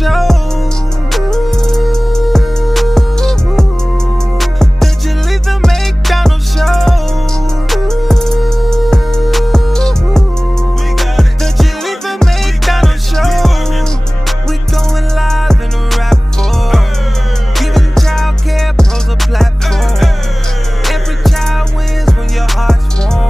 Show. The Jerletha McDonald Show. We got it. The Jerletha McDonald Show. We going live in a rap form. Giving childcare pros a platform. Every child wins when your heart's warm.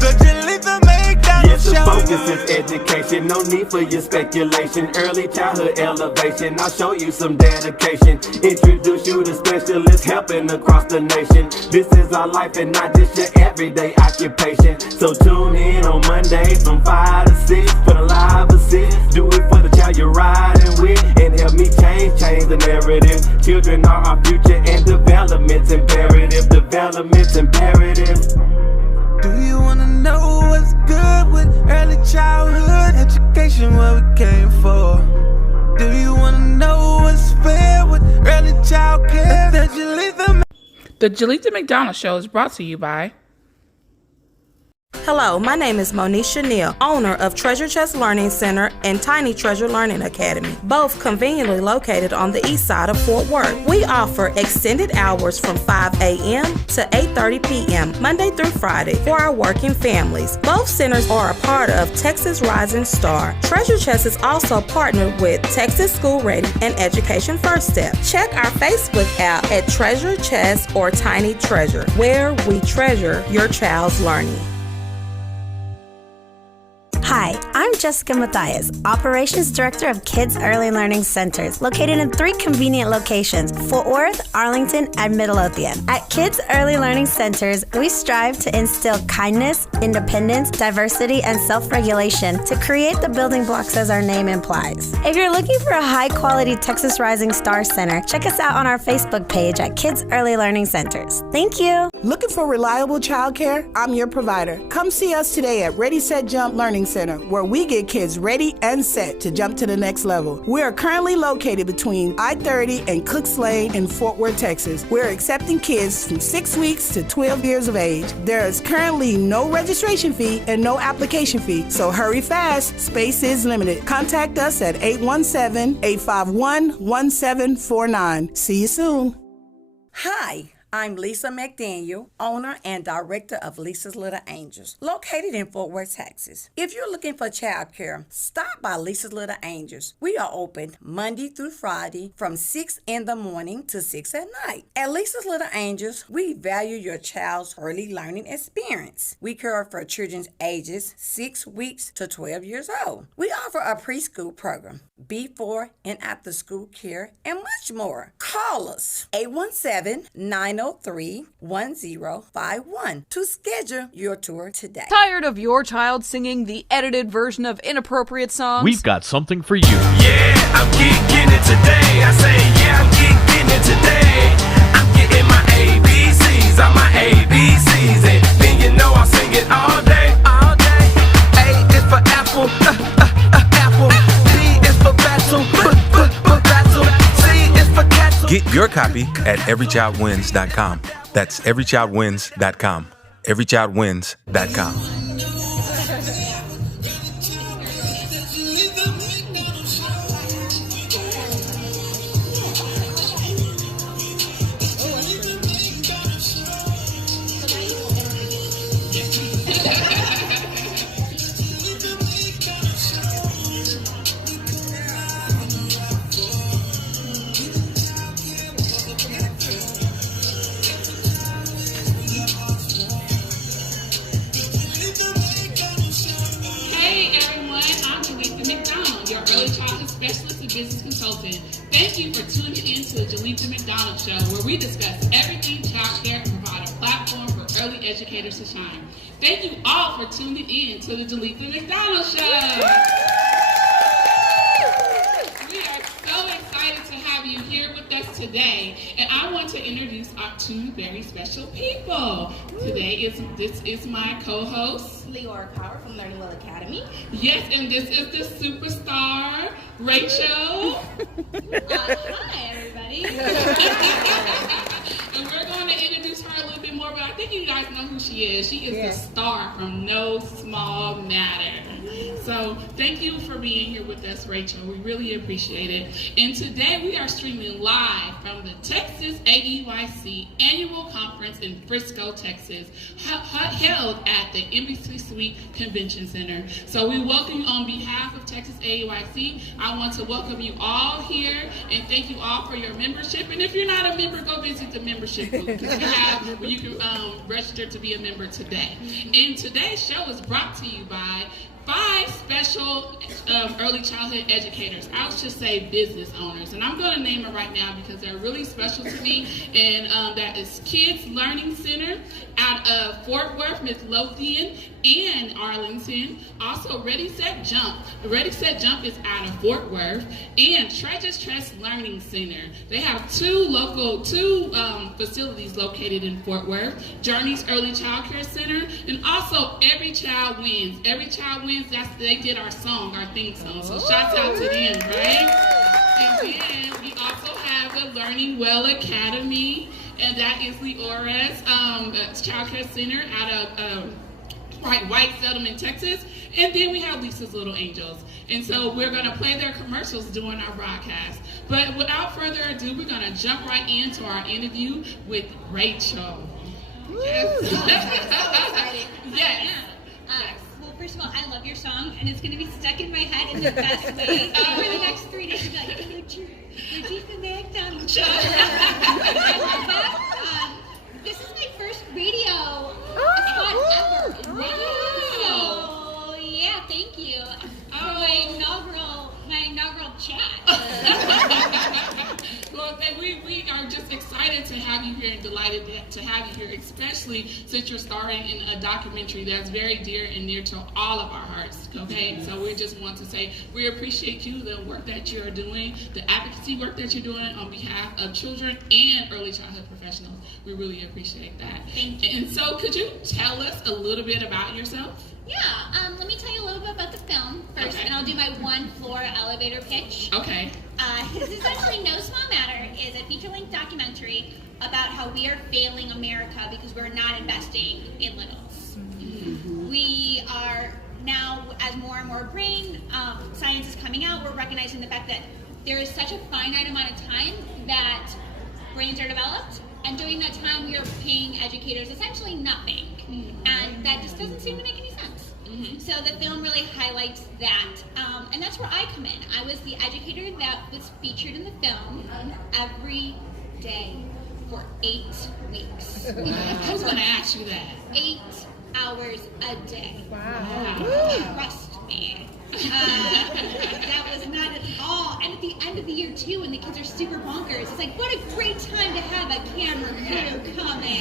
The Jerletha McDonald Show. Focus is education, no need for your speculation. Early childhood elevation, I'll show you some dedication. Introduce you to specialists helping across the nation. This is our life and not just your everyday occupation. So tune in on Mondays from 5 to 6 for the live assist. Do it for the child you're riding with and help me change the narrative. Children are our future and development's imperative. Development's imperative. Do you wanna know what's good with early childhood education? What we came for. Do you wanna know what's fair with early child care? The Jerletha McDonald Show is brought to you by... Hello, my name is Monisha Neal, owner of Treasure Chest Learning Center and Tiny Treasure Learning Academy, both conveniently located on the east side of Fort Worth. We offer extended hours from 5 a.m. to 8:30 p.m. Monday through Friday for our working families. Both centers are a part of Texas Rising Star. Treasure Chest is also partnered with Texas School Ready and Education First Step. Check our Facebook app at Treasure Chest or Tiny Treasure, where we treasure your child's learning. Hi, I'm Jessica Mathias, Operations Director of Kids Early Learning Centers, located in 3 convenient locations, Fort Worth, Arlington, and Midlothian. At Kids Early Learning Centers, we strive to instill kindness, independence, diversity, and self-regulation to create the building blocks as our name implies. If you're looking for a high-quality Texas Rising Star Center, check us out on our Facebook page at Kids Early Learning Centers. Thank you. Looking for reliable childcare? I'm your provider. Come see us today at Ready, Set, Jump Learning Center, where we get kids ready and set to jump to the next level. We are currently located between I-30 and Cooks Lane in Fort Worth, Texas. We're accepting kids from 6 weeks to 12 years of age. There is currently no registration fee and no application fee, so hurry fast. Space is limited. Contact us at 817-851-1749. See you soon. Hi, I'm Lisa McDaniel, owner and director of Lisa's Little Angels, located in Fort Worth, Texas. If you're looking for childcare, stop by Lisa's Little Angels. We are open Monday through Friday from 6 in the morning to 6 at night. At Lisa's Little Angels, we value your child's early learning experience. We care for children's ages 6 weeks to 12 years old. We offer a preschool program, before and after school care, and much more. Call us 817-903-1051 to schedule your tour today. Tired of your child singing the edited version of inappropriate songs? We've got something for you. Yeah, I'm getting it today. I say, yeah, I'm getting it today. I'm getting my ABCs, all my ABCs, and then you know I'll sing it all day, all day. A is for apple, apple. B is for battle, battle. C is for cattle. Get your copy at everychildwins.com. That's everychildwins.com. everychildwins.com. Business consultant. Thank you for tuning in to the Jerletha McDonald Show, where we discuss everything childcare and provide a platform for early educators to shine. Thank you all for tuning in to the Jerletha McDonald Show. We are so excited to have you here with us today, and I want to introduce our 2 very special people. Today this is my co-host Leora Power from Learning Well Academy. Yes, and this is the superstar Rachel. Hi everybody. And we're going to introduce her a little bit more, but I think you guys know who she is. She is the star from No Small Matter. So thank you for being here with us, Rachel. We really appreciate it. And today we are streaming live from the Texas AEYC Annual Conference in Frisco, Texas, held at the NBC Suite Convention Center. So we welcome you on behalf of Texas AEYC. I want to welcome you all here and thank you all for your membership. And if you're not a member, go visit the membership booth. You can register to be a member today. And today's show is brought to you by 5 special early childhood educators. I would just say business owners. And I'm going to name them right now because they're really special to me. And that is Kids Learning Center out of Fort Worth, Midlothian, and Arlington. Also, Ready, Set, Jump. Ready, Set, Jump is out of Fort Worth. And Treasures Trust Learning Center. They have two facilities located in Fort Worth. Journeys Early Childcare Center. And also, Every Child Wins. Every Child Wins. They did our song, our theme song. So shouts out to them, right? And then we also have the Learning Well Academy, and that is Leora's Child Care Center out of White Settlement, Texas. And then we have Lisa's Little Angels. And so we're going to play their commercials during our broadcast. But without further ado, we're going to jump right into our interview with Rachel. Yes. Yes. First of all, I love your song, and it's going to be stuck in my head in the best way for the next 3 days. You'll be like, you're just the McDonald show. I love that. This is my first radio spot ever. Wow. So, yeah, thank you for my inaugural chat. Well, and we are just excited to have you here and delighted to have you here, especially since you're starring in a documentary that's very dear and near to all of our hearts, okay? So we just want to say we appreciate you, the work that you're doing, the advocacy work that you're doing on behalf of children and early childhood professionals. We really appreciate that. Thank you. And so could you tell us a little bit about yourself? Yeah, let me tell you a little bit about the film first, and I'll do my 1-floor elevator pitch. Okay. This is actually No Small Matter is a feature-length documentary about how we are failing America because we're not investing in littles. Mm-hmm. We are now, as more and more brain science is coming out, we're recognizing the fact that there is such a finite amount of time that brains are developed, and during that time we are paying educators essentially nothing. Mm-hmm. And that just doesn't seem to make any sense. Mm-hmm. So the film really highlights that, and that's where I come in. I was the educator that was featured in the film every day for 8 weeks. Wow. I was going to ask you that. 8 hours a day. Wow. Trust me. That was not at all. And at the end of the year too, when the kids are super bonkers, it's like, what a great time to have a camera crew coming.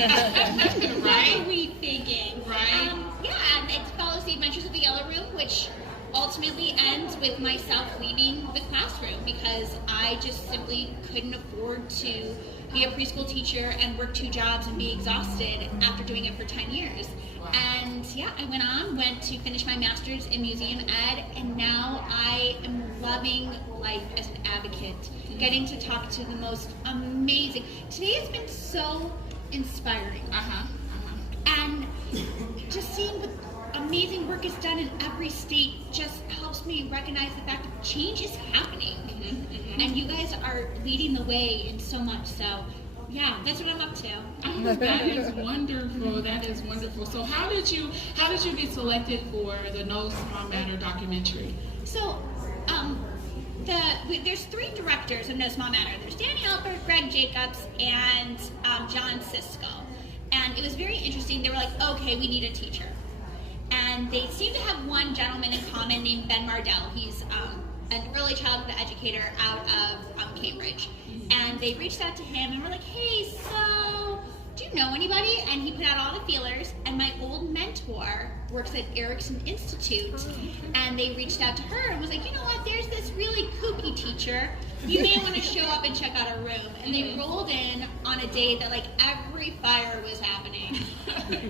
Right? What are we thinking? Right. Yeah, and it follows the Adventures of the Yellow Room, which ultimately ends with myself leaving the classroom because I just simply couldn't afford to be a preschool teacher and work 2 jobs and be exhausted after doing it for 10 years. Wow. And yeah, I went to finish my master's in museum ed, and now I am loving life as an advocate, getting to talk to the most amazing. Today has been so inspiring. And just seeing what amazing work is done in every state just helps me recognize the fact that change is happening. Mm-hmm. And you guys are leading the way in so much. So, yeah, that's what I'm up to. Oh, that is wonderful. That is wonderful. So, how did you get selected for the No Small Matter documentary? So, there's 3 directors of No Small Matter. There's Danny Albert, Greg Jacobs, and John Cisco. And it was very interesting. They were like, okay, we need a teacher. And they seem to have one gentleman in common named Ben Mardell. He's an early childhood educator out of Cambridge. And they reached out to him and were like, hey, so do you know anybody? And he put out all the feelers. And my old mentor works at Erickson Institute. And they reached out to her and was like, you know what, there's this really kooky teacher. You may want to show up and check out a room. And they rolled in on a day that like every fire was happening.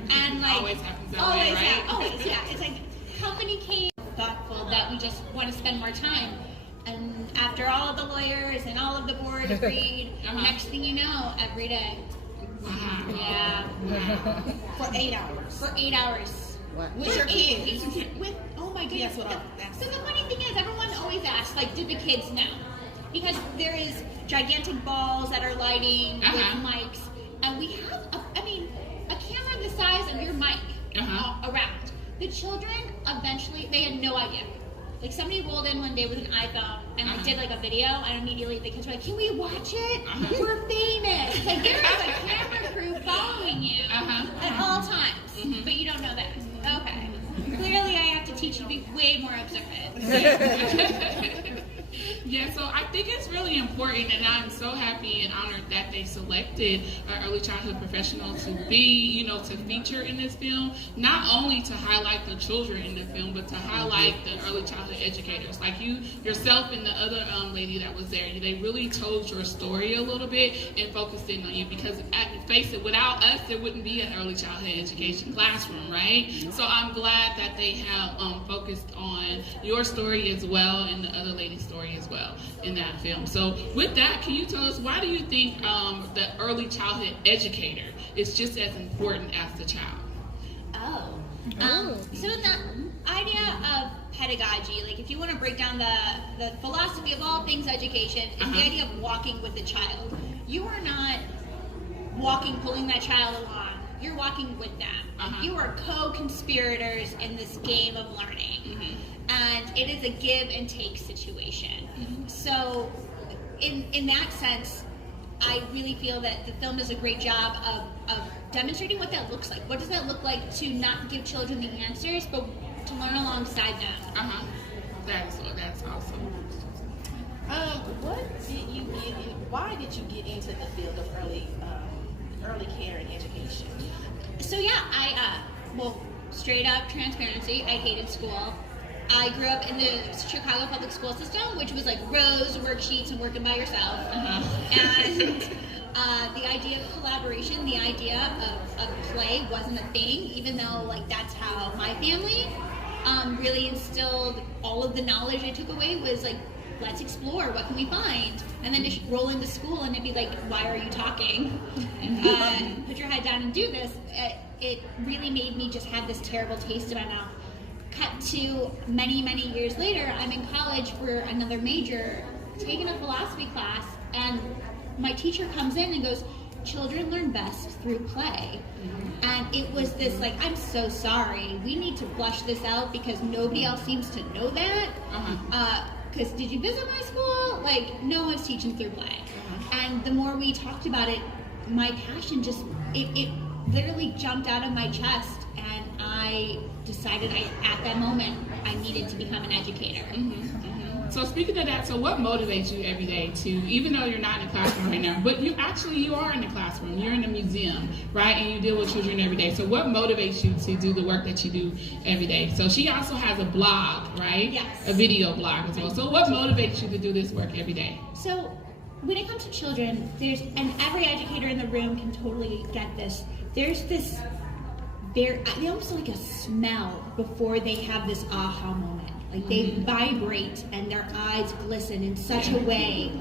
And like always happens that way, right? Always, yeah. It's like company came thoughtful that we just want to spend more time. And after all of the lawyers and all of the board agreed, next thing you know, every day. Wow. Yeah. For 8 hours. For 8 hours. With your kids. Oh my goodness. Yes, So the funny thing is, everyone always asks, like, did the kids know? Because there is gigantic balls that are lighting with mics, and we have, a camera the size of your mic around. The children, eventually, they had no idea. Like, somebody rolled in one day with an iPhone and like did like a video, and immediately the kids were like, can we watch it? We're famous. Like, there is a camera crew following you at all times, but you don't know that. Okay. Clearly, I have to teach you to be way more observant. Yeah, so I think it's really important, and I'm so happy and honored that they selected an early childhood professional to be, to feature in this film, not only to highlight the children in the film, but to highlight the early childhood educators. Like you, yourself, and the other lady that was there, they really told your story a little bit and focused in on you, because, face it, without us, there wouldn't be an early childhood education classroom, right? So I'm glad that they have focused on your story as well, and the other lady's story as well in that film. So with that, can you tell us, why do you think the early childhood educator is just as important as the child? So the idea of pedagogy, like if you want to break down the philosophy of all things education, is the idea of walking with the child. You are not walking, pulling that child along. You're walking with them. You are co-conspirators in this game of learning. And it is a give and take situation. So in that sense, I really feel that the film does a great job of demonstrating what that looks like. What does that look like to not give children the answers, but to learn alongside them? That's awesome. Why did you get into the field of early care and education? So yeah, straight up transparency, I hated school. I grew up in the Chicago public school system, which was like rows, worksheets, and working by yourself. And the idea of collaboration, the idea of play wasn't a thing, even though like that's how my family really instilled all of the knowledge I took away was like, let's explore, what can we find? And then just roll into school and it'd be like, why are you talking? Put your head down and do this. It really made me just have this terrible taste in my mouth. Cut to many, many years later, I'm in college for another major, taking a philosophy class, and my teacher comes in and goes, children learn best through play. And it was this like, I'm so sorry, we need to flush this out because nobody else seems to know that. Because did you visit my school? Like, no one's teaching through play. And the more we talked about it, my passion just, it literally jumped out of my chest, and I decided at that moment I needed to become an educator. So speaking of that, so what motivates you every day to, even though you're not in the classroom right now, but you are in the classroom, you're in a museum, right, and you deal with children every day. So what motivates you to do the work that you do every day? So she also has a blog, right? Yes. A video blog as well. So what motivates you to do this work every day? So when it comes to children, and every educator in the room can totally get this, there's this, they almost like a smell before they have this aha moment. Like they vibrate and their eyes glisten in such a way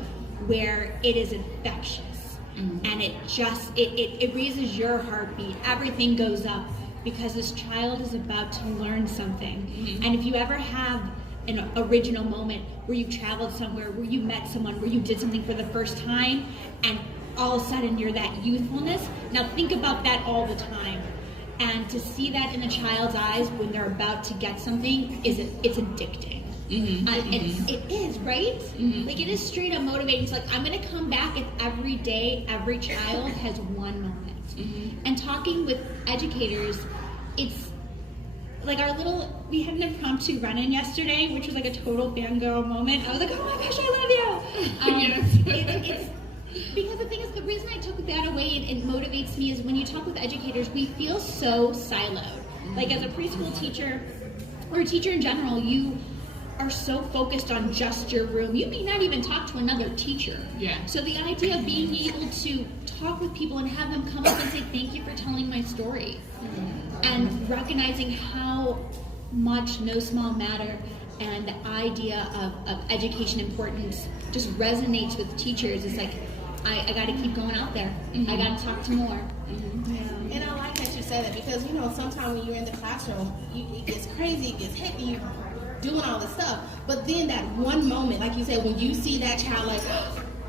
where it is infectious. And it just, it raises your heartbeat. Everything goes up because this child is about to learn something. And if you ever have an original moment where you traveled somewhere, where you met someone, where you did something for the first time, and all of a sudden you're that youthfulness, now think about that all the time. And to see that in a child's eyes when they're about to get something, it's addicting. It is, right? Like it is straight up motivating. It's like, I'm going to come back if every day, every child has one moment. And talking with educators, it's like we had an impromptu run-in yesterday, which was like a total fangirl moment. I was like, oh my gosh, I love you. Because the thing is, the reason I took that away and it motivates me is when you talk with educators, we feel so siloed. Like as a preschool teacher, or a teacher in general, you are so focused on just your room. You may not even talk to another teacher. So the idea of being able to talk with people and have them come up and say, thank you for telling my story. And recognizing how much no small matter and the idea of education importance just resonates with teachers. It's like, I got to keep going out there. I got to talk to more. And I like that you say that because, you know, sometimes when you're in the classroom, it gets crazy, it gets hectic, you're doing all this stuff. But then that one moment, like you said, when you see that child, like,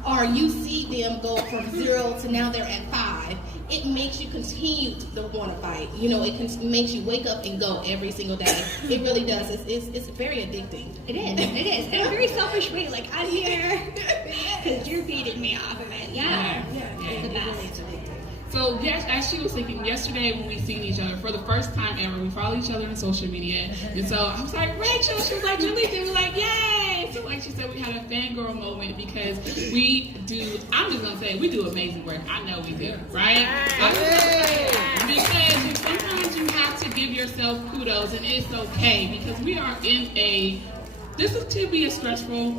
or you see them go from 0 to now they're at 5, it makes you continue to want to fight. You know, it makes you wake up and go every single day. It really does. It's very addicting. It is. In a very selfish way. Like, I'm here because you're feeding me off of it. Yeah. It's the best. So yes, as she was thinking, yesterday when we seen each other for the first time ever, we follow each other on social media, and so I was like, Rachel, she was like, Jerletha, we were like, yay! So like she said, we had a fangirl moment because we do, I'm just gonna say, we do amazing work. I know we do, right? Because sometimes you have to give yourself kudos, and it's okay because we are in this is to be a stressful,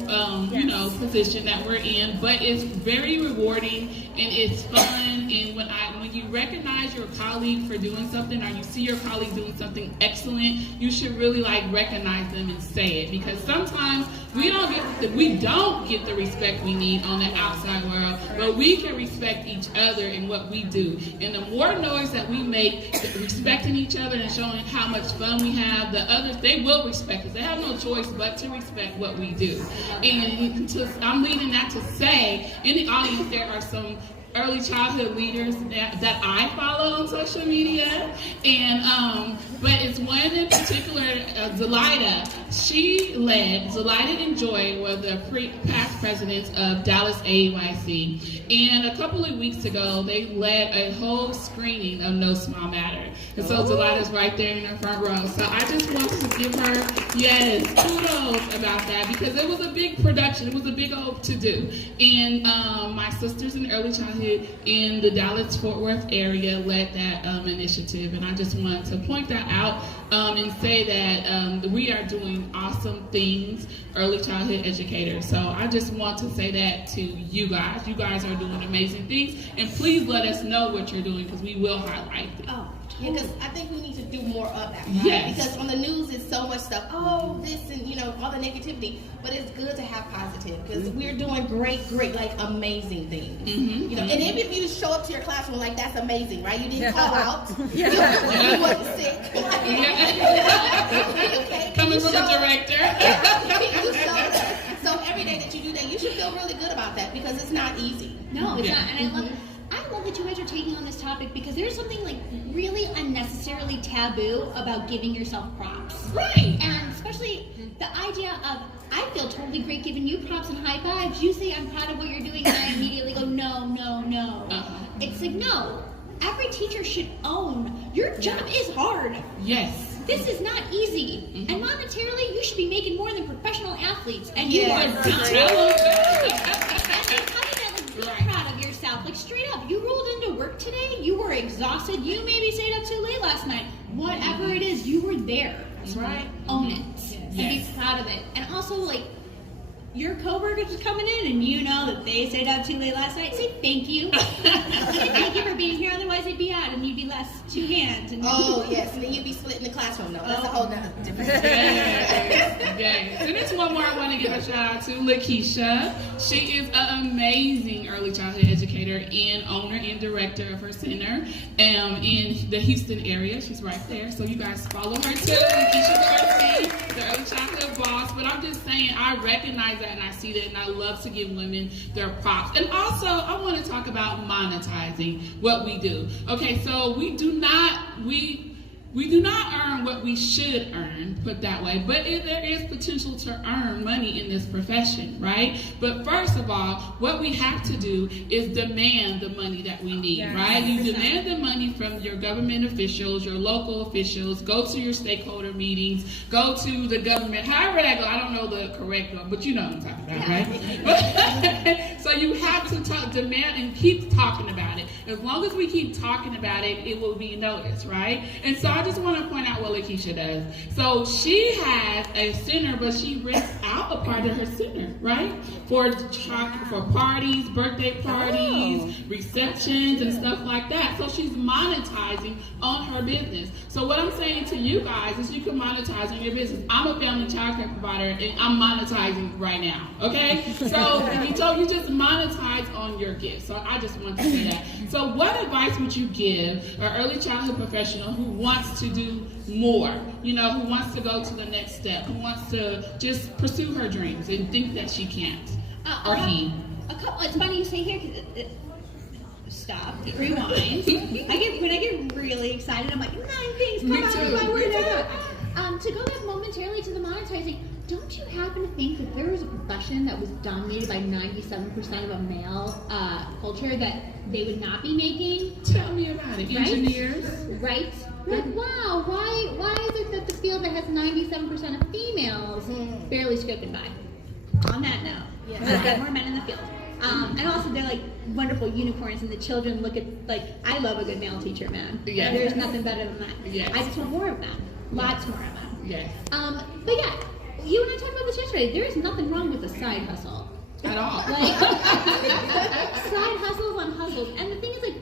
position that we're in, but it's very rewarding and it's fun. And when you recognize your colleague for doing something, or you see your colleague doing something excellent, you should really recognize them and say it, because sometimes we don't get the respect we need on the outside world, but we can respect each other in what we do. And the more noise that we make, respecting each other and showing how much fun we have, the others, they will respect us. They have no choice but to respect what we do. And I'm leading that to say, in the audience, there are some early childhood leaders that I follow on social media, and but it's one in particular, Jerletha. Jerletha and Joy were the past presidents of Dallas AEYC, and a couple of weeks ago they led a whole screening of No Small Matter, and so Jerletha's right there in the front row. So I just want to give her kudos about that, because it was a big production, it was a big old to do, and my sisters in early childhood in the Dallas-Fort Worth area led that initiative, and I just wanted to point that out and say that we are doing awesome things, early childhood educators. So I just want to say that to you guys. You guys are doing amazing things, and please let us know what you're doing, because we will highlight it. Oh, yeah, because I think we need to do more of that, right? Yes. Because on the news it's so much stuff, this and, all the negativity, but it's good to have positive, because we're doing great, amazing things. Mm-hmm. And even if you show up to your classroom, that's amazing, right? You didn't call out. You wasn't sick. Okay? Coming from the director. You showed up. So every day that you do that, you should feel really good about that, because it's not easy. No, it's not. And I love that you guys are taking on this topic, because there's something really unnecessarily taboo about giving yourself props. Right. And especially the idea of, I feel totally great giving you props and high fives. You say I'm proud of what you're doing, and I immediately go, no. It's no. Every teacher should own your job is hard. Yes. This is not easy. Mm-hmm. And monetarily, you should be making more than professional athletes. And you are proud of yourself. Straight up, you rolled into work today, you were exhausted, you maybe stayed up too late last night. Whatever it is, you were there. That's right. Own it. Yes. And be proud of it. And also, your coworkers are coming in and you know that they stayed up too late last night, say thank you. Thank you for being here, otherwise they'd be out and you'd be less two hands. And yes, and then you'd be splitting the classroom. No, that's a whole nother different thing. Yes. And there's one more I want to give a shout out to, Lakeisha. She is an amazing early childhood educator and owner and director of her center in the Houston area. She's right there, so you guys follow her too. Lakeisha Dorsey, the early childhood boss. But I'm just saying, I recognize that and I see that, and I love to give women their props. And also, I want to talk about monetizing what we do. Okay, so we do not earn what we should earn, put that way, but there is potential to earn money in this profession, right? But first of all, what we have to do is demand the money that we need, right? You demand the money from your government officials, your local officials, go to your stakeholder meetings, go to the government, however that go, I don't know the correct one, but you know what I'm talking about, right? So you have to demand and keep talking about it. As long as we keep talking about it, it will be noticed, right? And so I just want to point out what Lakeisha does. So she has a center, but she rents out a part of her center, right? For parties, birthday parties, receptions, and stuff like that. So she's monetizing on her business. So what I'm saying to you guys is you can monetize on your business. I'm a family childcare provider, and I'm monetizing right now, okay? So you just monetize on your gift. So I just want to say that. So what advice would you give an early childhood professional who wants to do more, who wants to go to the next step, who wants to just pursue her dreams and think that she can't, or he? It's funny you say here, because stop, rewind. When I get really excited, I'm like, 9 things come out of my word out. To go back momentarily to the monetizing, don't you happen to think that there was a profession that was dominated by 97% of a male culture that they would not be making? Tell me about it. Right? Engineers? Right? Like, wow, why is it that the field that has 97% of females barely scraping by? On that note, there's got more men in the field. And also they're like wonderful unicorns, and the children look at, like, I love a good male teacher, man. Yes. There's nothing better than that. Yes. I just want more of them. Lots more of them. Yes. But yeah, you and I talked about this yesterday. There is nothing wrong with a side hustle. At all. Like, side hustles on hustles. And the thing is, like,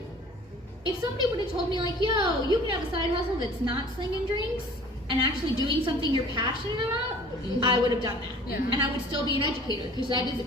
if somebody would have told me, like, yo, you can have a side hustle that's not slinging drinks and actually doing something you're passionate about, I would have done that. Yeah. And I would still be an educator, because that is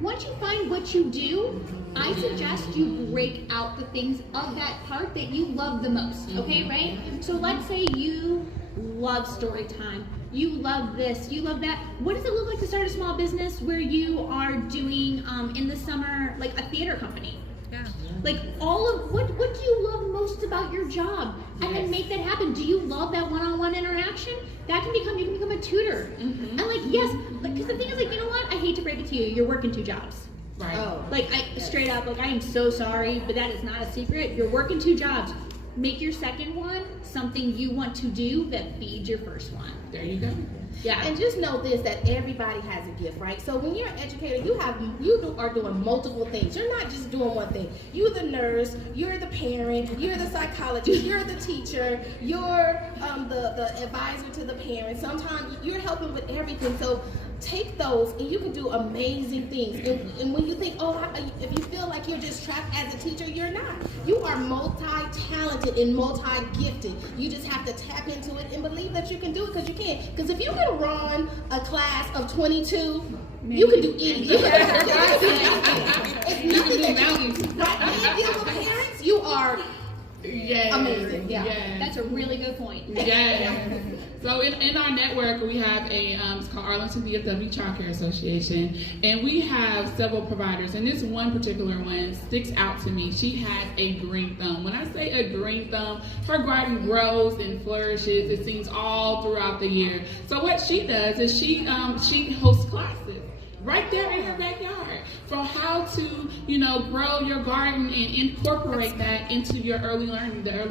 once you find what you do, I suggest you break out the things of that part that you love the most, okay, right? So let's say you love story time. You love this, you love that. What does it look like to start a small business where you are doing, in the summer, like a theater company? Yeah. Like all of, what do you love most about your job? And then make that happen. Do you love that one-on-one interaction? That can become, you can become a tutor. And like, yes, because the thing is, like, you know what? I hate to break it to you, you're working 2 jobs. Right. Oh. Like, straight up, like, I am so sorry, but that is not a secret. You're working 2 jobs. Make your second one something you want to do that feeds your first one. There you go. Yeah, and just know this, that everybody has a gift, right? So when you're an educator, you are doing multiple things. You're not just doing one thing. You're the nurse, you're the parent, you're the psychologist, you're the teacher, you're the advisor to the parents. Sometimes you're helping with everything. So take those and you can do amazing things. And when you think, if you feel like you're just trapped as a teacher, you're not. You are multi-talented and multi-gifted. You just have to tap into it and believe that you can do it, because you can. Because if you can run a class of 22, you can do anything. It's nothing that you deal with parents, you are amazing. Yeah. That's a really good point. Yeah. So in our network, we have it's called Arlington VFW Childcare Association, and we have several providers, and this one particular one sticks out to me. She has a green thumb. When I say a green thumb, her garden grows and flourishes, it seems, all throughout the year. So what she does is she hosts classes right there in her backyard for how to, grow your garden and incorporate that into your the early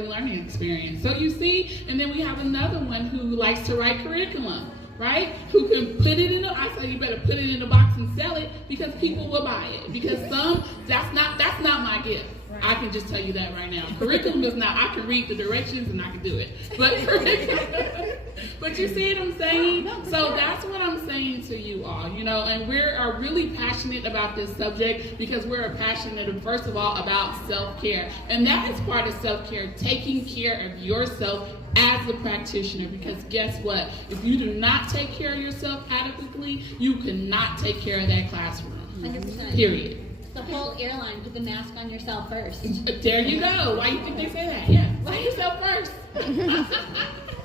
learning experience. So you see, and then we have another one who likes to write curriculum, right? Who can put it I say you better put it in a box and sell it, because people will buy it. Because that's not my gift. I can just tell you that right now. Curriculum is not, I can read the directions and I can do it. But you see what I'm saying? So that's what I'm saying to you all, and we are really passionate about this subject because we're passionate, first of all, about self-care. And that is part of self-care, taking care of yourself as a practitioner, because guess what? If you do not take care of yourself adequately, you cannot take care of that classroom. 100%. Period. The whole airline, put the mask on yourself first. There you go. Why do you think they say that? Yeah. Put yourself first.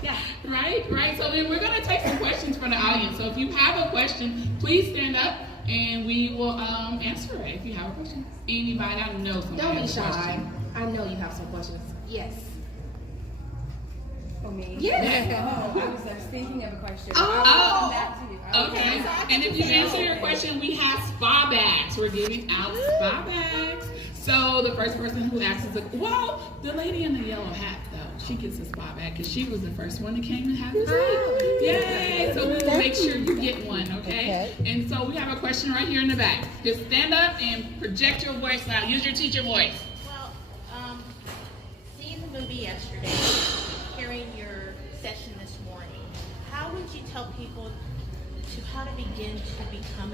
Yeah. Right. So then we're going to take some questions from the audience. So if you have a question, please stand up and we will answer it. If you have a question. Anybody, I know somebody Don't be has a shy. question. I know you have some questions. Yes. For me? Yes. I was thinking of a question. Oh. I'll come back to you. Okay. And if you answer your question, we have spa bags. We're giving out spa bags. So the first person who asks is the lady in the yellow hat, though, she gets a spa bag because she was the first one that came and had this week. Yay! So we will make sure you get one, okay? And so we have a question right here in the back. Just stand up and project your voice out. Use your teacher voice. Well, seeing the movie yesterday, hearing people to how to begin to become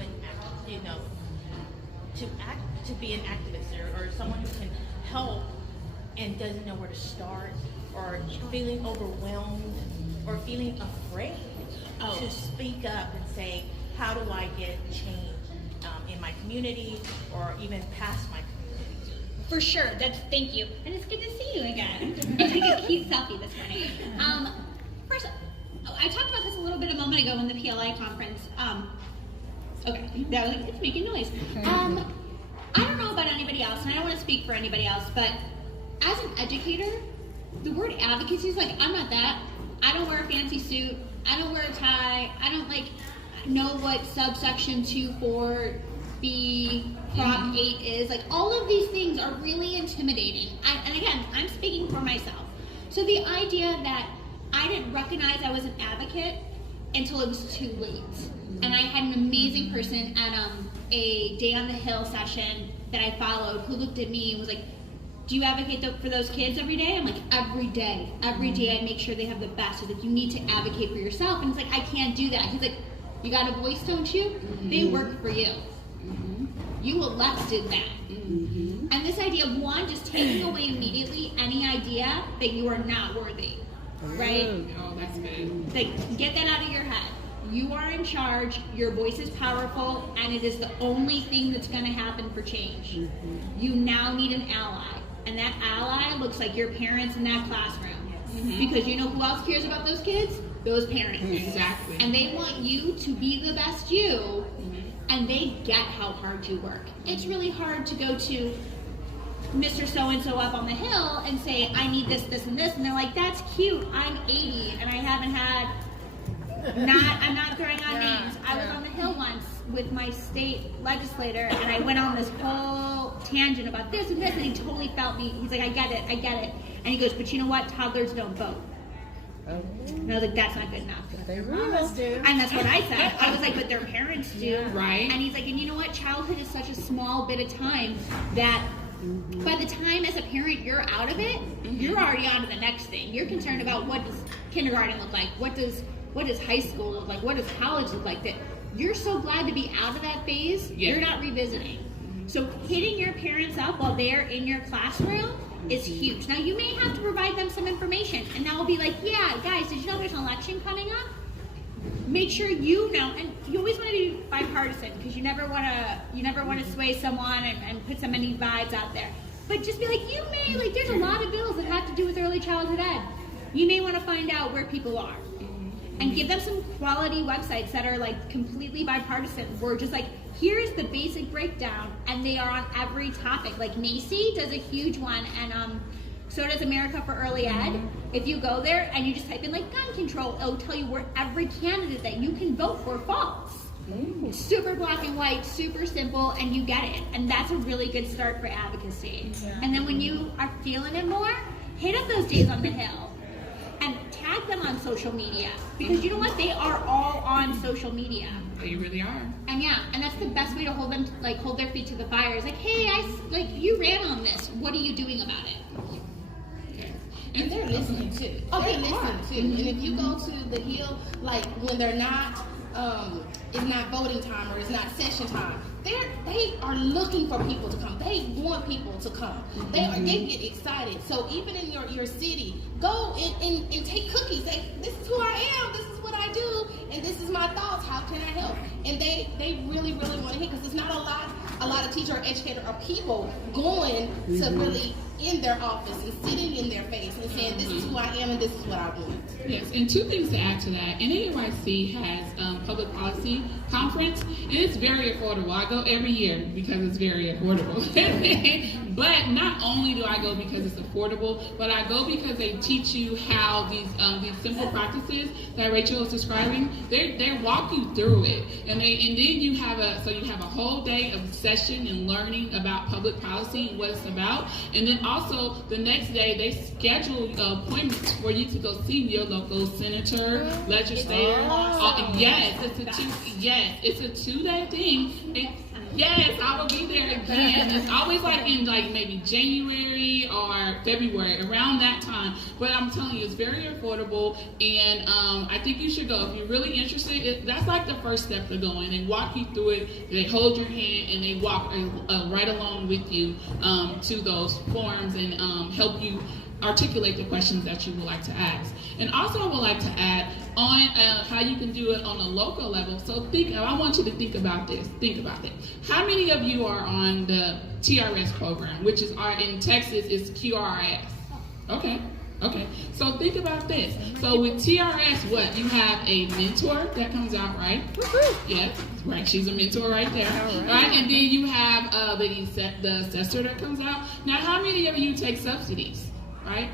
to be an activist or someone who can help and doesn't know where to start, or feeling overwhelmed or feeling afraid to speak up and say, how do I get change in my community or even past my community? For sure. Thank you. And it's good to see you again. I took a cute selfie this morning. First, I talked about this a little bit a moment ago in the PLI conference. Okay, that was it's making noise. I don't know about anybody else, and I don't want to speak for anybody else, but as an educator, the word advocacy is like, I'm not that. I don't wear a fancy suit. I don't wear a tie. I don't know what subsection 24B Prop 8 is. Like, all of these things are really intimidating. And again, I'm speaking for myself. So the idea that I didn't recognize I was an advocate until it was too late. And I had an amazing person at a Day on the Hill session that I followed who looked at me and was like, do you advocate for those kids every day? I'm like, every day. Every day I make sure they have the best. He's like, you need to advocate for yourself. And it's like, I can't do that. He's like, you got a voice, don't you? Mm-hmm. They work for you. Mm-hmm. You elected that. Mm-hmm. And this idea of one, just taking away immediately any idea that you are not worthy. Right? Oh, that's good. Like, get that out of your head. You are in charge, your voice is powerful, and it is the only thing that's going to happen for change. Mm-hmm. You now need an ally, and that ally looks like your parents in that classroom. Mm-hmm. Because you know who else cares about those kids? Those parents. Exactly. And they want you to be the best you, mm-hmm. and they get how hard you work. It's really hard to go to Mr. So-and-so up on the hill and say, I need this, this, and this, and they're like, that's cute, I'm 80, and I haven't had... I'm not throwing out names. I was on the Hill once with my state legislator, and I went on this whole tangent about this and this, and he totally felt me. He's like, I get it. And he goes, but you know what? Toddlers don't vote. And I was like, that's not good enough. Their mamas do. And that's what I said. I was like, but their parents do. Yeah. Right. And he's like, and you know what? Childhood is such a small bit of time that by the time as a parent you're out of it, you're already on to the next thing. You're concerned about what does kindergarten look like? What does high school look like? What does college look like? That you're so glad to be out of that phase, you're not revisiting. So hitting your parents up while they're in your classroom is huge. Now you may have to provide them some information, and that will be like, yeah, guys, did you know there's an election coming up? Make sure you know, and you always want to be bipartisan because you never want to sway someone and put so many vibes out there. But just be like, there's a lot of bills that have to do with early childhood ed. You may want to find out where people are. And give them some quality websites that are like completely bipartisan. Where just like, here's the basic breakdown, and they are on every topic. Like NACI does a huge one, and so does America for Early Ed. If you go there and you just type in like gun control, it'll tell you where every candidate that you can vote for falls. Super black and white, super simple, and you get it. And that's a really good start for advocacy. Yeah. And then when you are feeling it more, hit up those days on the Hill. And tag them on social media, because you know what? They are all on social media. They really are. And and that's the best way to hold them, hold their feet to the fire. It's like, hey, you ran on this. What are you doing about it? Okay. And they're listening too. They're listening too. And if you go to the Hill, like when they're not, it's not voting time or it's not session time, they are looking for people to come. They want people to come. They get excited. So even in your city, go and take cookies. Say, this is who I am. This is what I do. And this is my thoughts. How can I help? And they really, really want to hear, because it's not a lot of teacher or educator or people going to really in their office and sitting in their face and saying, this is who I am and this is what I want. Yes, and two things to add to that. AEYC has public policy conference, and it's very affordable. I go every year because it's very affordable. But not only do I go because it's affordable, but I go because they teach you how these simple practices that Rachel is describing, they walk you through it. And then you have a whole day of session and learning about public policy and what it's about. And then also the next day they schedule appointments for you to go see your local senator, legislator. Yes, it's a 2-day thing. Yes, I will be there again. It's always like in like maybe January or February, around that time. But I'm telling you, it's very affordable, and I think you should go. If you're really interested, that's like the first step to going. They walk you through it, they hold your hand, and they walk right along with you to those forums and help you articulate the questions that you would like to ask. And also I would like to add on how you can do it on a local level. So I want you to think about this. Think about it. How many of you are on the TRS program, which is in Texas is QRS? Okay. So think about this. So with TRS, what? You have a mentor that comes out, right? Yeah, right. She's a mentor right there. Right? And then you have the assessor that comes out. Now, how many of you take subsidies? Right?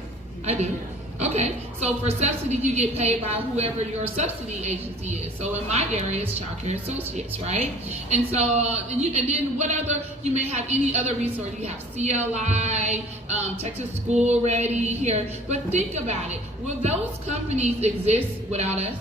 I do. Okay, so for subsidy, you get paid by whoever your subsidy agency is. So in my area, it's Childcare Associates, right? And so, and then what other, you may have any other resource. You have CLI, Texas School Ready here. But think about it. Will those companies exist without us?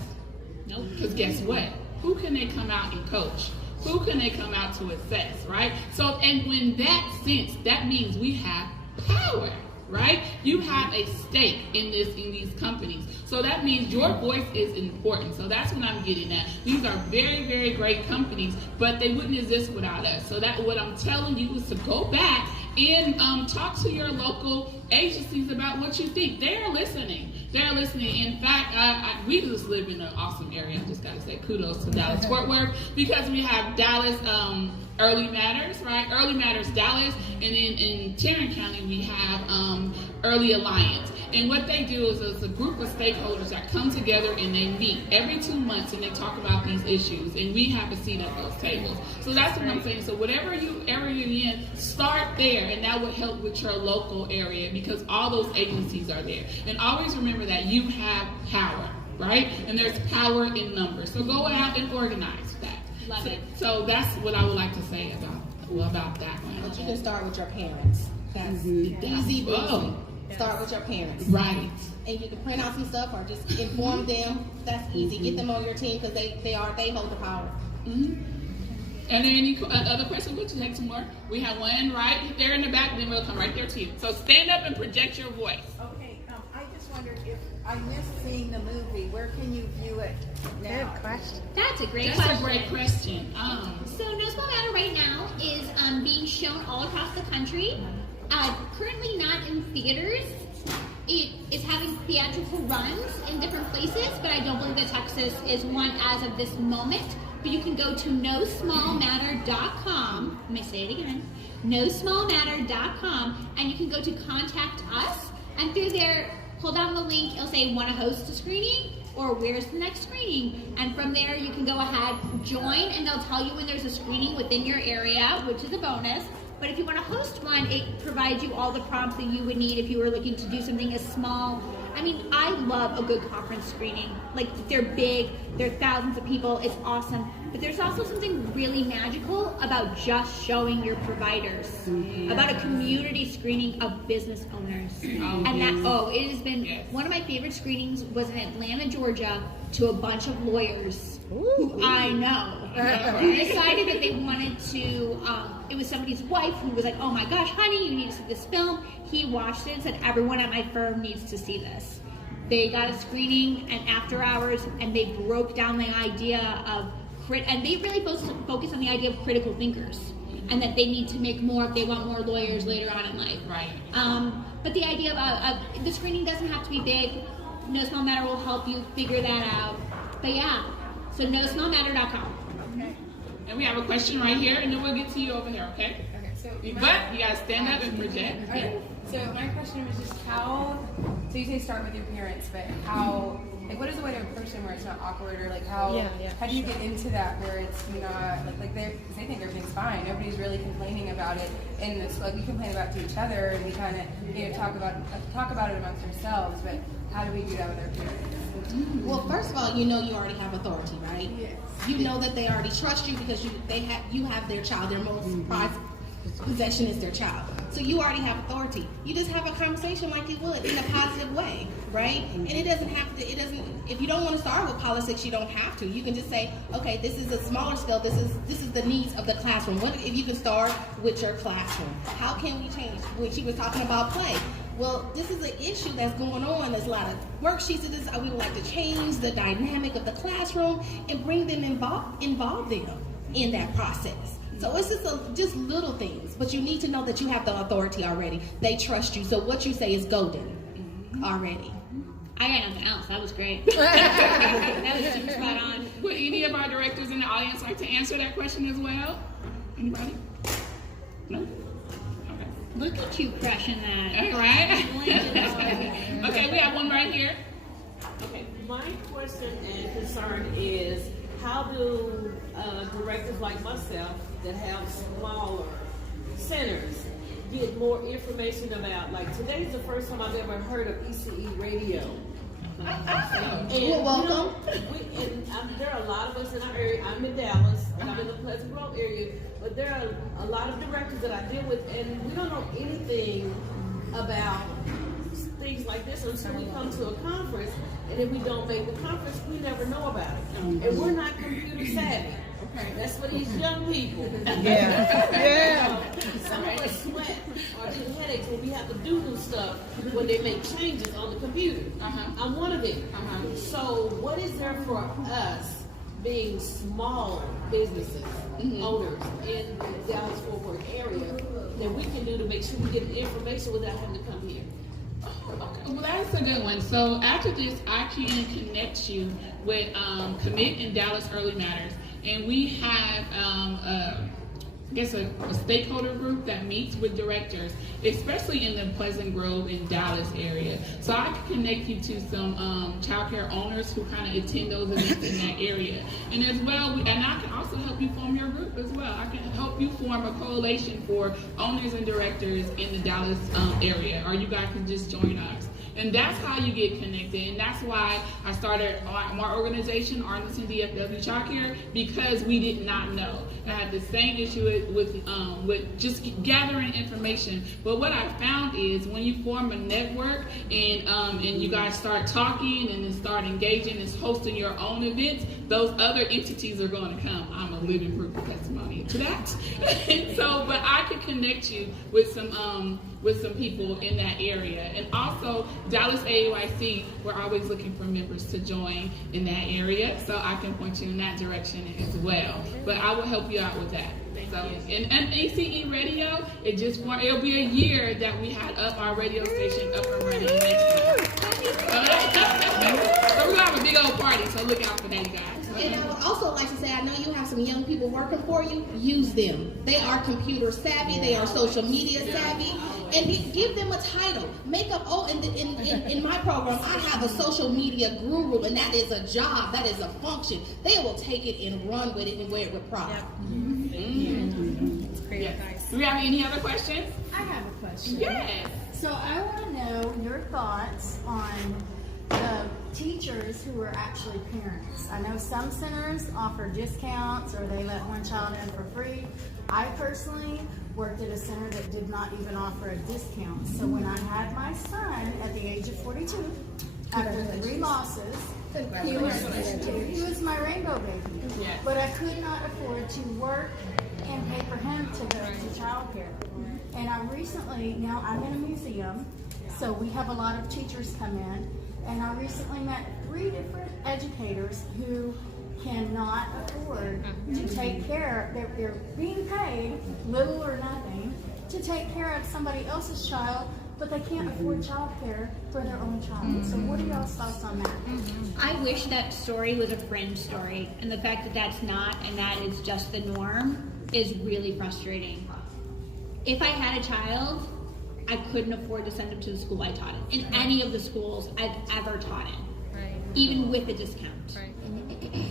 No. Because guess what? Who can they come out and coach? Who can they come out to assess, right? So, and when that sense, that means we have power. Right? You have a stake in these companies. So that means your voice is important. So that's what I'm getting at. These are very, very great companies, but they wouldn't exist without us. So that what I'm telling you is to go back and talk to your local agencies about what you think. They're listening. In fact, we just live in an awesome area. I just got to say kudos to Dallas Fort Worth, because we have Dallas Early Matters, right? Early Matters Dallas, and then in Tarrant County we have Early Alliance. And what they do is it's a group of stakeholders that come together and they meet every 2 months and they talk about these issues, and we have a seat at those tables. So that's what I'm saying. So whatever area you're in, start there, and that will help with your local area, because all those agencies are there. And always remember that you have power, right? And there's power in numbers. So go out and organize that. Love it. So that's what I would like to say about that one. But you can start with your parents. That's easy. Start with your parents. Right. And you can print out some stuff or just inform them. That's easy. Get them on your team, because they hold the power. Mm-hmm. And then any other questions? We'll take some more. We have one right there in the back, and then we'll come right there to you. So stand up and project your voice. Okay. I just wondered if I missed seeing the movie. Where can you view it now? Good question. That's a great question. So No Small Matter right now is being shown all across the country. Currently not in theaters. It is having theatrical runs in different places, but I don't believe that Texas is one as of this moment. But you can go to nosmallmatter.com. Let me say it again. nosmallmatter.com, and you can go to contact us, and through there, pull down the link. It'll say, want to host a screening? Or where's the next screening? And from there, you can go ahead, join, and they'll tell you when there's a screening within your area, which is a bonus. But if you want to host one, it provides you all the prompts that you would need if you were looking to do something as small. I mean, I love a good conference screening. Like, they're big, they're thousands of people, it's awesome. But there's also something really magical about just showing your providers, about a community screening of business owners. It has been one of my favorite screenings was in Atlanta, Georgia, to a bunch of lawyers who I know, who decided that they wanted to, it was somebody's wife who was like, oh my gosh, honey, you need to see this film. He watched it and said, everyone at my firm needs to see this. They got a screening and after hours, and they broke down the idea of, and they really focus on the idea of critical thinkers, and that they need to make more if they want more lawyers later on in life. Right. But the idea of the screening doesn't have to be big. No Small Matter will help you figure that out. But yeah, so nosmallmatter.com. Okay. And we have a question right here, and then we'll get to you over here, okay? Okay, so you gotta stand up and project. Okay. So my question was just how, so you say start with your parents, but how, like what is the way to approach them where it's not awkward, or like how do you get into that where it's not, like they think everything's fine, nobody's really complaining about it, and it's like we complain about it to each other, and we kind of, talk about it amongst ourselves, but how do we do that with our parents? Well, first of all, you already have authority, right? Yes. You know that they already trust you because you have their child, their most prized possession is their child. So you already have authority. You just have a conversation like you would in a positive way, right? And it doesn't have to, if you don't want to start with politics, you don't have to. You can just say, okay, this is a smaller scale, this is the needs of the classroom. What if you can start with your classroom? How can we change? When she was talking about play, well, this is an issue that's going on. There's a lot of worksheets of this. We would like to change the dynamic of the classroom and bring them involve them in that process. So it's just little things, but you need to know that you have the authority already. They trust you, so what you say is golden already. I got nothing else. That was great. That was super spot on. Would any of our directors in the audience like to answer that question as well? Anybody? No? Okay. Look at you crushing that. All right. Okay, we have one right here. Okay, my question and concern is, how do directors like myself that have smaller centers get more information about, like, today's the first time I've ever heard of ECE radio. And, You're welcome. There are a lot of us in our area. I'm in Dallas, and I'm in the Pleasant Grove area, but there are a lot of directors that I deal with, and we don't know anything about things like this until we come to a conference, and if we don't make the conference, we never know about it. And we're not computer savvy. That's for these young people. Some of us sweat or get headaches when we have to do new stuff when they make changes on the computer. I'm one of them. So what is there for us being small businesses, owners in the Dallas-Fort Worth area that we can do to make sure we get the information without having to come here? Well, that's a good one. So after this, I can connect you with Commit and Dallas Early Matters. And we have, a stakeholder group that meets with directors, especially in the Pleasant Grove and Dallas area. So I can connect you to some childcare owners who kind of attend those events in that area. And as well, and I can also help you form your group as well. I can help you form a coalition for owners and directors in the Dallas area, or you guys can just join us. And that's how you get connected. And that's why I started my organization, Arlington DFW Childcare, because we did not know. I had the same issue with just gathering information. But what I found is when you form a network and you guys start talking and then start engaging and hosting your own events, those other entities are going to come. I'm a living proof of testimony to that. So, but I can connect you with some people in that area. And also Dallas AEYC, we're always looking for members to join in that area, so I can point you in that direction as well. But I will help you out with that. So, and ACE Radio, it'll be a year that we had up our radio station up and running next year. So we're gonna have a big old party, so look out for that, guys. And I would also like to say, I know you have some young people working for you. Use them. They are computer savvy. They are social media savvy. And give them a title. Make up, in my program, I have a social media guru, and that is a job. That is a function. They will take it and run with it and wear it with pride. That's great advice. Do we have any other questions? I have a question. Yes. So I want to know your thoughts on the teachers who are actually parents. I know some centers offer discounts or they let one child in for free. I personally worked at a center that did not even offer a discount. So when I had my son at the age of 42, after 3 losses, he was my rainbow baby. Yes. But I could not afford to work and pay for him to go to childcare. And I recently, now I'm in a museum, so we have a lot of teachers come in, and I recently met 3 different educators who cannot afford to take care, they're being paid little or nothing to take care of somebody else's child, but they can't afford childcare for their own child. So what are y'all's thoughts on that? I wish that story was a fringe story, and the fact that that's not, and that is just the norm, is really frustrating. If I had a child, I couldn't afford to send him to the school I taught in any of the schools I've ever taught in, even with a discount.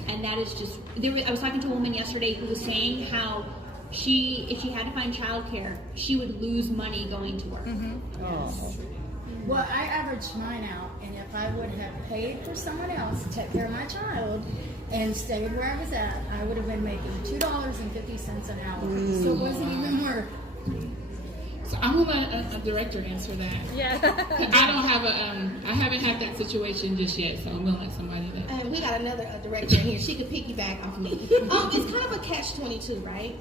And that is just, I was talking to a woman yesterday who was saying how if she had to find childcare, she would lose money going to work. Yes. Well, I averaged mine out, and if I would have paid for someone else to take care of my child and stayed where I was at, I would have been making $2.50 an hour. So it wasn't even worth So I'm gonna let a director answer that. Yeah. I don't have I haven't had that situation just yet, so I'm gonna let somebody that. We got another director in here. She could piggyback off me. It's kind of a catch-22, right?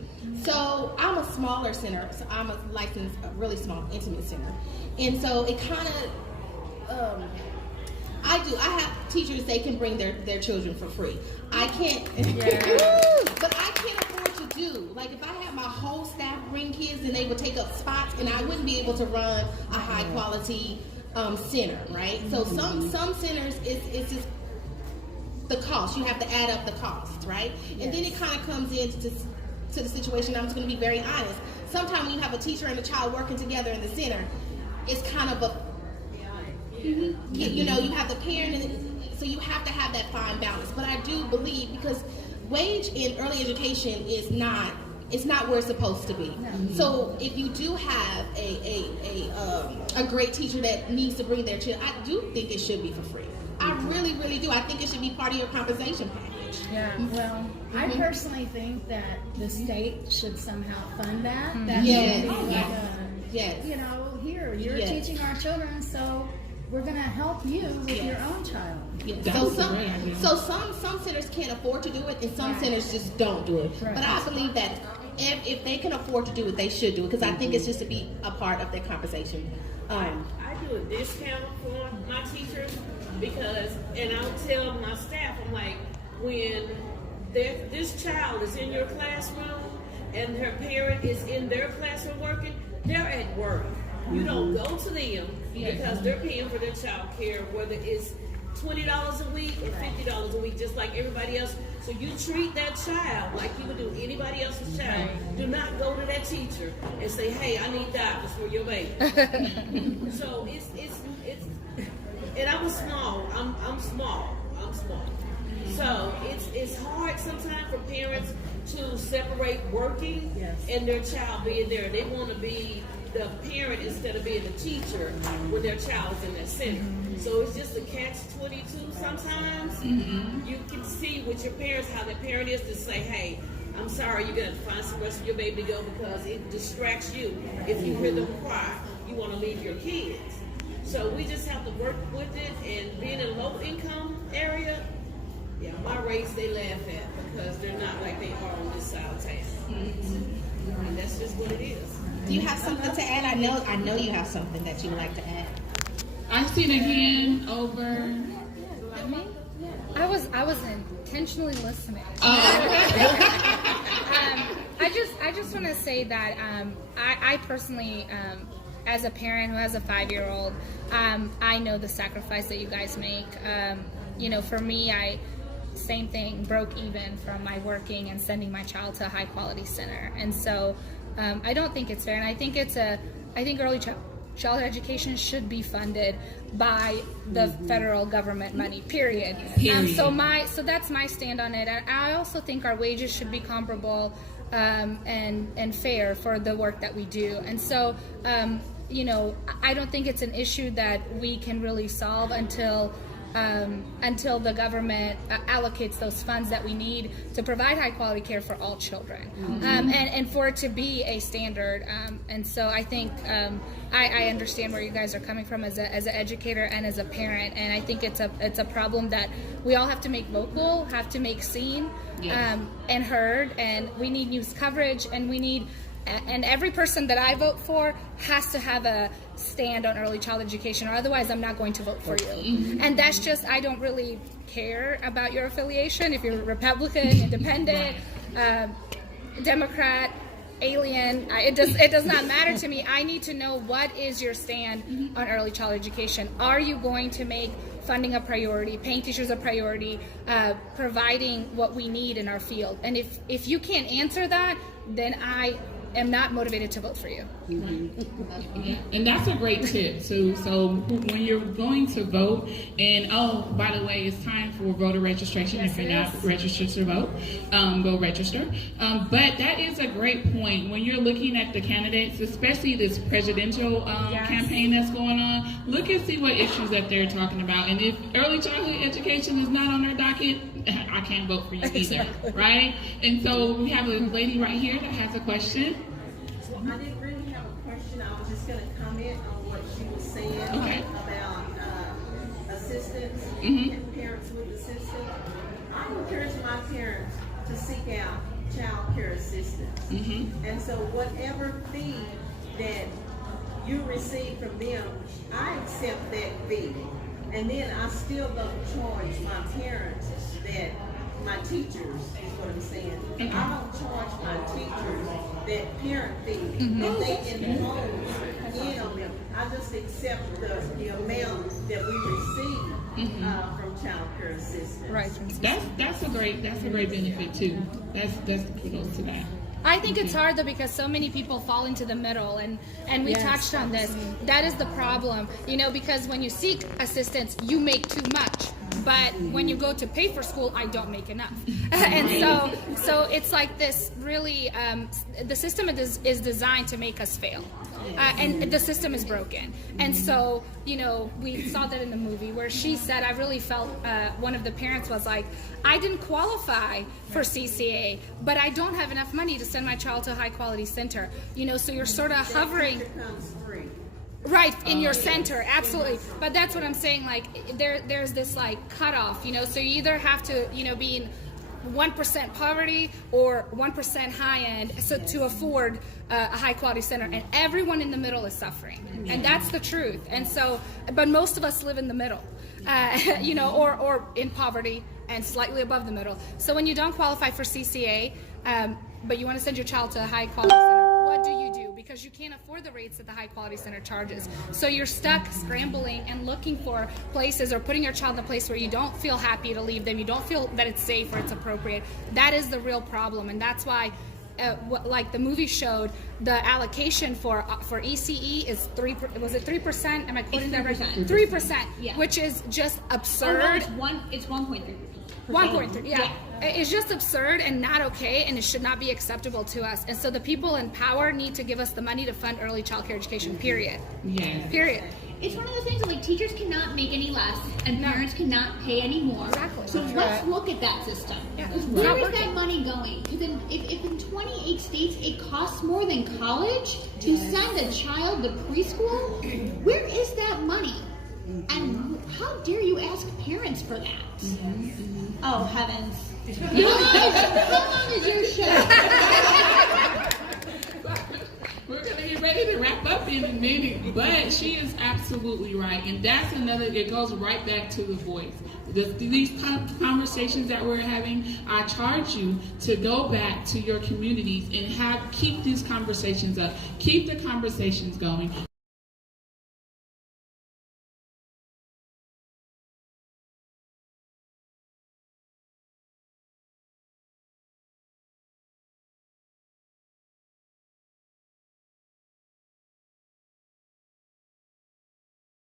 So I'm a smaller center. So I'm a licensed, a really small, intimate center, and so it kind of. I have teachers, they can bring their children for free. I can't, but I can't afford to do. Like if I had my whole staff bring kids, then they would take up spots, and I wouldn't be able to run a high quality center, right? So some centers, it's just the cost. You have to add up the cost, right? And then it kind of comes into to the situation. I'm just going to be very honest. Sometimes when you have a teacher and a child working together in the center, it's kind of a you know, you have the parent, and so you have to have that fine balance. But I do believe, because wage in early education is not, it's not where it's supposed to be. So if you do have a great teacher that needs to bring their children, I do think it should be for free. I really, really do. I think it should be part of your compensation package. Yeah, well, I personally think that the state should somehow fund that. That Yes. should be like Yes. you know, here, you're Yes. teaching our children, so we're going to help you with your own child. Yes. That So was a great idea. some centers can't afford to do it, and some centers just don't do it. Right. But I believe that if they can afford to do it, they should do it, because I think it's just to be a part of their compensation. I do a discount for my teachers because, and I'll tell my staff, I'm like, when this child is in your classroom and her parent is in their classroom working, they're at work. You don't go to them because they're paying for their child care, whether it's $20 a week or $50 a week, just like everybody else. So you treat that child like you would do anybody else's child. Do not go to that teacher and say, "Hey, I need diapers for your baby." So it's and I'm small. I'm small. So it's hard sometimes for parents to separate working and their child being there. They want to be the parent instead of being the teacher when their child is in that center. So it's just a catch-22 sometimes. You can see with your parents how the parent is to say, "Hey, I'm sorry, you're going to find somewhere for your baby to go because it distracts you. If you hear them cry, you want to leave your kids." So we just have to work with it, and being in a low-income area, my rates they laugh at because they're not like they are on this side of town. And that's just what it is. Do you have something to add? I know you have something that you would like to add. I see the hand over. Me? I was intentionally listening. I just want to say that I personally, as a parent who has a 5-year-old, I know the sacrifice that you guys make. You know, for me, same thing, broke even from my working and sending my child to a high quality center. And so I don't think it's fair. And I think early child education should be funded by the federal government money, period. So that's my stand on it. I also think our wages should be comparable and fair for the work that we do. And so, you know, I don't think it's an issue that we can really solve until the government allocates those funds that we need to provide high quality care for all children, and for it to be a standard. And so I think I understand where you guys are coming from as an educator and as a parent, and I think it's a problem that we all have to make vocal, have to make seen, and heard, and we need news coverage, and we need. And every person that I vote for has to have a stand on early child education, or otherwise I'm not going to vote for you. And that's just, I don't really care about your affiliation. If you're Republican, Independent, Democrat, Alien, it does not matter to me. I need to know, what is your stand on early child education? Are you going to make funding a priority, paying teachers a priority, providing what we need in our field? And if you can't answer that, then I am not motivated to vote for you. And that's a great tip. So when you're going to vote, and by the way, it's time for voter registration. If you're not registered to vote, go register. But that is a great point. When you're looking at the candidates, especially this presidential campaign that's going on, look and see what issues that they're talking about. And if early childhood education is not on their docket, I can't vote for you either, right? And so we have a lady right here that has a question. So I didn't bring take out child care assistance. And so whatever fee that you receive from them, I accept that fee. And then I still don't charge my parents my teachers is what I'm saying. I don't charge my teachers that parent fee that they impose in on them. I just accept the amount that we receive from child care assistance. Right. That's a great benefit too. That's kudos to that. I think it's hard though because so many people fall into the middle, and we touched on this. That is the problem, because when you seek assistance, you make too much, but when you go to pay for school, I don't make enough. And so it's like this really, the system is designed to make us fail. And the system is broken. And so, we saw that in the movie where she said, I really felt, one of the parents was like, I didn't qualify for CCA, but I don't have enough money to send my child to a high quality center. So you're sort of hovering. Right, in your center, absolutely. But that's what I'm saying, like, there's this, like, cutoff, so you either have to, be in 1% poverty or 1% high end to afford a high quality center, and everyone in the middle is suffering, and that's the truth. And so, but most of us live in the middle, or in poverty and slightly above the middle. So when you don't qualify for CCA, but you want to send your child to a high quality center, what do you do? Because you can't afford the rates that the high quality center charges. So you're stuck scrambling and looking for places, or putting your child in a place where you don't feel happy to leave them, you don't feel that it's safe or it's appropriate. That is the real problem, and that's why like the movie showed, the allocation for ECE is 3%? Am I quoting that right? 3%, yeah. Which is just absurd. Oh, no, it's 1.3%. 1.3, yeah. It's just absurd and not okay, and it should not be acceptable to us. And so the people in power need to give us the money to fund early child care education, period. Yeah. Period. It's one of those things that, like, teachers cannot make any less and parents cannot pay any more. Exactly. So let's look at that system. Yeah. Where is that money going? Because if in 28 states it costs more than college to send a child to preschool, where is that money? And how dare you ask parents for that? Oh, heavens. How long is your show? We're going to get ready to wrap up in a minute, but she is absolutely right. And that's it goes right back to the voice. These conversations that we're having, I charge you to go back to your communities and keep these conversations up. Keep the conversations going.